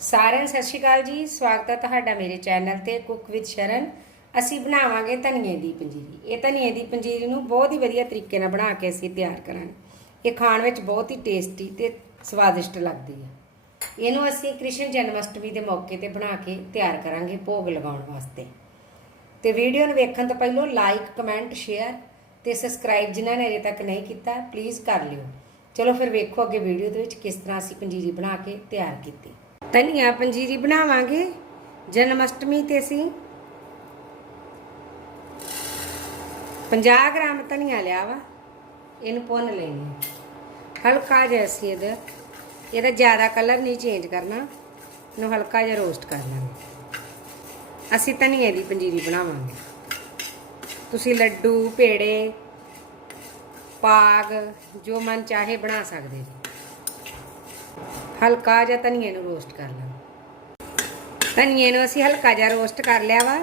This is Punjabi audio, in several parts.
ਸਾਰਿਆਂ ਨੂੰ ਸਤਿ ਸ਼੍ਰੀ ਅਕਾਲ ਜੀ। ਸਵਾਗਤ ਹੈ ਤੁਹਾਡਾ ਮੇਰੇ ਚੈਨਲ ਤੇ ਕੁੱਕ ਵਿਦ ਸ਼ਰਨ। ਅਸੀਂ ਬਣਾਵਾਂਗੇ ਧਨੀਏ ਦੀ ਪੰਜੀਰੀ। ਇਹ ਧਨੀਏ ਦੀ ਪੰਜੀਰੀ ਨੂੰ ਬਹੁਤ ਹੀ ਵਧੀਆ ਤਰੀਕੇ ਨਾਲ ਬਣਾ ਕੇ ਅਸੀਂ ਤਿਆਰ ਕਰਾਂਗੇ। ਇਹ ਖਾਣ ਵਿੱਚ ਬਹੁਤ ਹੀ ਟੇਸਟੀ ਤੇ ਸਵਾਦਿਸ਼ਟ ਲੱਗਦੀ ਹੈ। ਇਹਨੂੰ ਅਸੀਂ ਕ੍ਰਿਸ਼ਨ ਜਨਮ ਅਸ਼ਟਮੀ ਦੇ ਮੌਕੇ ਤੇ ਬਣਾ ਕੇ ਤਿਆਰ ਕਰਾਂਗੇ ਭੋਗ ਲਗਾਉਣ ਵਾਸਤੇ। ਤੇ ਵੀਡੀਓ ਨੂੰ ਵੇਖਣ ਤੋਂ ਪਹਿਲਾਂ ਲਾਈਕ ਕਮੈਂਟ ਸ਼ੇਅਰ ਤੇ ਸਬਸਕ੍ਰਾਈਬ ਜਿਨ੍ਹਾਂ ਨੇ ਅਜੇ ਤੱਕ ਨਹੀਂ ਕੀਤਾ ਪਲੀਜ਼ ਕਰ ਲਿਓ। ਚਲੋ ਫਿਰ ਵੇਖੋ ਅੱਗੇ ਵੀਡੀਓ ਦੇ ਵਿੱਚ ਕਿਸ ਤਰ੍ਹਾਂ ਅਸੀਂ ਪੰਜੀਰੀ ਬਣਾ ਕੇ ਤਿਆਰ ਕੀਤੀ। ਧਨੀਆ ਪੰਜੀਰੀ ਬਣਾਵਾਂਗੇ। ਜਨਮ ਅਸ਼ਟਮੀ ਤੇ ਅਸੀਂ 50 ਗ੍ਰਾਮ ਧਨੀਆ ਲਿਆ ਵਾ, ਇਹਨੂੰ ਭੁੰਨ ਲੈਣੀ ਹਲਕਾ ਜਿਹਾ ਅਸੀਂ ਇਹਦਾ ਇਹਦਾ ਜ਼ਿਆਦਾ ਕਲਰ ਨਹੀਂ ਚੇਂਜ ਕਰਨਾ, ਇਹਨੂੰ ਹਲਕਾ ਜਿਹਾ ਰੋਸਟ ਕਰਨਾ ਅਸੀਂ ਧਨੀਏ ਦੀ ਪੰਜੀਰੀ ਬਣਾਵਾਂਗੇ। ਤੁਸੀਂ ਲੱਡੂ, ਪੇੜੇ, ਪਾਗ, ਜੋ ਮਨ ਚਾਹੇ ਬਣਾ ਸਕਦੇ ਜੀ। ਹਲਕਾ ਜਿਹਾ ਧਨੀਏ ਨੂੰ ਰੋਸਟ ਕਰ ਲਵਾਂ ਧਨੀਏ ਨੂੰ ਅਸੀਂ ਹਲਕਾ ਜਿਹਾ ਰੋਸਟ ਕਰ ਲਿਆ ਵਾ।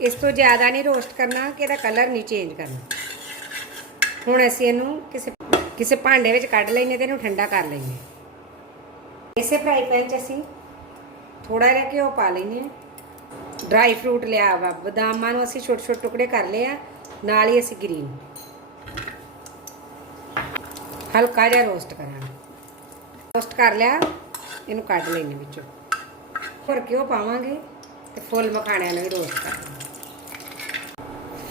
ਇਸ ਤੋਂ ਜ਼ਿਆਦਾ ਨਹੀਂ ਰੋਸਟ ਕਰਨਾ ਕਿ ਇਹਦਾ ਕਲਰ ਨਹੀਂ ਚੇਂਜ ਕਰਨਾ। ਹੁਣ ਅਸੀਂ ਇਹਨੂੰ ਕਿਸੇ ਕਿਸੇ ਭਾਂਡੇ ਵਿੱਚ ਕੱਢ ਲੈਨੇ ਤੇ ਇਹਨੂੰ ਠੰਡਾ ਕਰ ਲੈਨੇ ਇਸੇ ਫਰਾਈ ਪੈਨ 'ਚ ਅਸੀਂ ਥੋੜਾ ਜਿਹਾ ਘਿਓ ਪਾ ਲੈਨੇ ਡਰਾਈ ਫਰੂਟ ਲਿਆ ਵਾ। ਬਦਾਮਾਂ ਨੂੰ ਅਸੀਂ ਛੋਟੇ ਛੋਟੇ ਟੁਕੜੇ ਕਰ ਲਏ ਆ। ਨਾਲ ਹੀ ਅਸੀਂ ਗ੍ਰੀਨ ਹਲਕਾ ਜਿਹਾ ਰੋਸਟ ਕਰਾਂਗੇ। ਰੋਸਟ ਕਰ ਲਿਆ। ਇਹਨੂੰ ਕੱਢ ਲੈਣੇ ਵਿੱਚੋਂ। ਹੋਰ ਕਿਉਂ ਪਾਵਾਂਗੇ? ਤੇ ਫੁੱਲ ਮਖਾਣਿਆਂ ਨੂੰ ਵੀ ਰੋਸਟ ਕਰ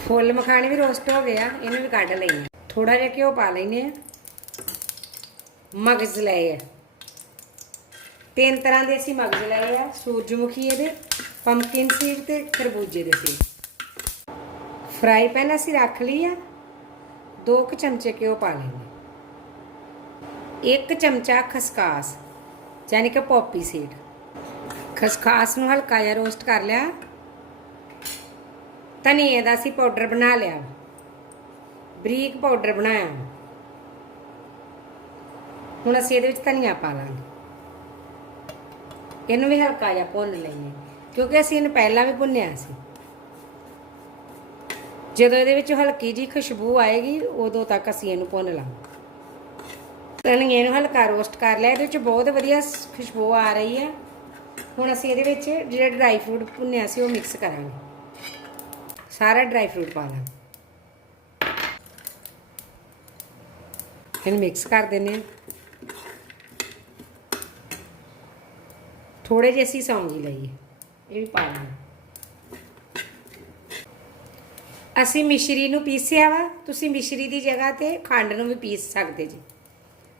ਫੁੱਲ ਮਖਾਣੇ ਵੀ ਰੋਸਟ ਹੋ ਗਿਆ ਇਹਨੂੰ ਵੀ ਕੱਢ ਲੈਣੇ ਥੋੜਾ ਜਿਹਾ ਘਿਓ ਪਾ ਲੈਨੇ ਆ ਮਗਜ਼ ਲਏ ਆ। ਤਿੰਨ ਤਰ੍ਹਾਂ ਦੇ ਅਸੀਂ ਮਗਜ਼ ਲਏ ਆ। ਸੂਰਜਮੁਖੀ ਇਹਦੇ ਪੰਪਕਿਨ ਸੀਡ ਤੇ ਖਰਬੂਜੇ ਦੇ ਸੀਡ ਫਰਾਈ ਪੈਨ ਅਸੀਂ ਰੱਖ ਲਈ ਆ। ਦੋ ਕੁ ਚਮਚੇ ਘਿਓ ਪਾ ਲੈਣੇ ਇੱਕ ਚਮਚਾ ਖਸਕਾਸ ਯਾਨੀ ਕਿ ਪੋਪੀ ਸੀਡ ਖਸਕਾਸ ਨੂੰ ਹਲਕਾ ਜਿਹਾ ਰੋਸਟ ਕਰ ਲਿਆ। ਧਨੀਏ ਦਾ ਅਸੀਂ ਪਾਊਡਰ ਬਣਾ ਲਿਆ। ਬਰੀਕ ਪਾਊਡਰ ਬਣਾਇਆ। ਹੁਣ ਅਸੀਂ ਇਹਦੇ ਵਿੱਚ ਧਨੀਆ ਪਾ ਲਾਂਗੇ। ਇਹਨੂੰ ਵੀ ਹਲਕਾ ਜਿਹਾ ਭੁੰਨ ਲਈਏ, ਕਿਉਂਕਿ ਅਸੀਂ ਇਹਨੂੰ ਪਹਿਲਾਂ ਵੀ ਭੁੰਨਿਆ ਸੀ। ਜਦੋਂ ਇਹਦੇ ਵਿੱਚ ਹਲਕੀ ਜੀ ਖੁਸ਼ਬੂ ਆਏਗੀ, ਉਦੋਂ ਤੱਕ ਅਸੀਂ ਇਹਨੂੰ ਭੁੰਨ ਲਾਂਗੇ। ਧਨੀਏ ਨੂੰ ਹਲਕਾ ਰੋਸਟ ਕਰ ਲਿਆ। ਇਹਦੇ ਵਿੱਚ ਬਹੁਤ ਵਧੀਆ ਖੁਸ਼ਬੂ ਆ ਰਹੀ ਹੈ। ਹੁਣ ਅਸੀਂ ਇਹਦੇ ਵਿੱਚ ਜਿਹੜਾ ਡਰਾਈ ਫਰੂਟ ਭੁੰਨਿਆ ਸੀ, ਉਹ ਮਿਕਸ ਕਰਾਂਗੇ। ਸਾਰਾ ਡਰਾਈ ਫਰੂਟ ਪਾ ਲਾਂਗੇ ਇਹਨੂੰ ਮਿਕਸ ਕਰ ਦਿੰਨੇ ਆ ਥੋੜੇ ਜਿਹੇ ਅਸੀਂ ਸੌਂਗੀ ਲਈਏ। ਇਹ ਵੀ ਪਾ ਲਾਂਗੇ ਅਸੀਂ ਮਿਸ਼ਰੀ ਨੂੰ ਪੀਸਿਆ ਵਾ। ਤੁਸੀਂ ਮਿਸ਼ਰੀ ਦੀ ਜਗ੍ਹਾ ਤੇ ਖੰਡ ਨੂੰ ਵੀ ਪੀਸ ਸਕਦੇ ਜੀ।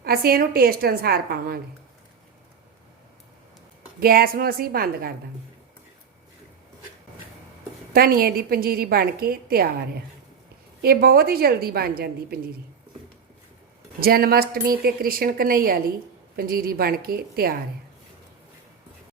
ਅਸੀਂ ਇਹਨੂੰ ਟੇਸਟ ਅਨਸਾਰ ਪਾਵਾਂਗੇ। ਗੈਸ ਨੂੰ ਅਸੀਂ ਬੰਦ ਕਰ ਦਾਂਗੇ। ਧਨੀਏ ਦੀ ਪੰਜੀਰੀ ਬਣ ਕੇ ਤਿਆਰ ਆ। ਇਹ ਬਹੁਤ ਹੀ ਜਲਦੀ ਬਣ ਜਾਂਦੀ ਪੰਜੀਰੀ। ਜਨਮ ਅਸ਼ਟਮੀ ਤੇ ਕ੍ਰਿਸ਼ਨ ਕਨਈਆ ਲਈ ਪੰਜੀਰੀ ਬਣ ਕੇ ਤਿਆਰ ਆ।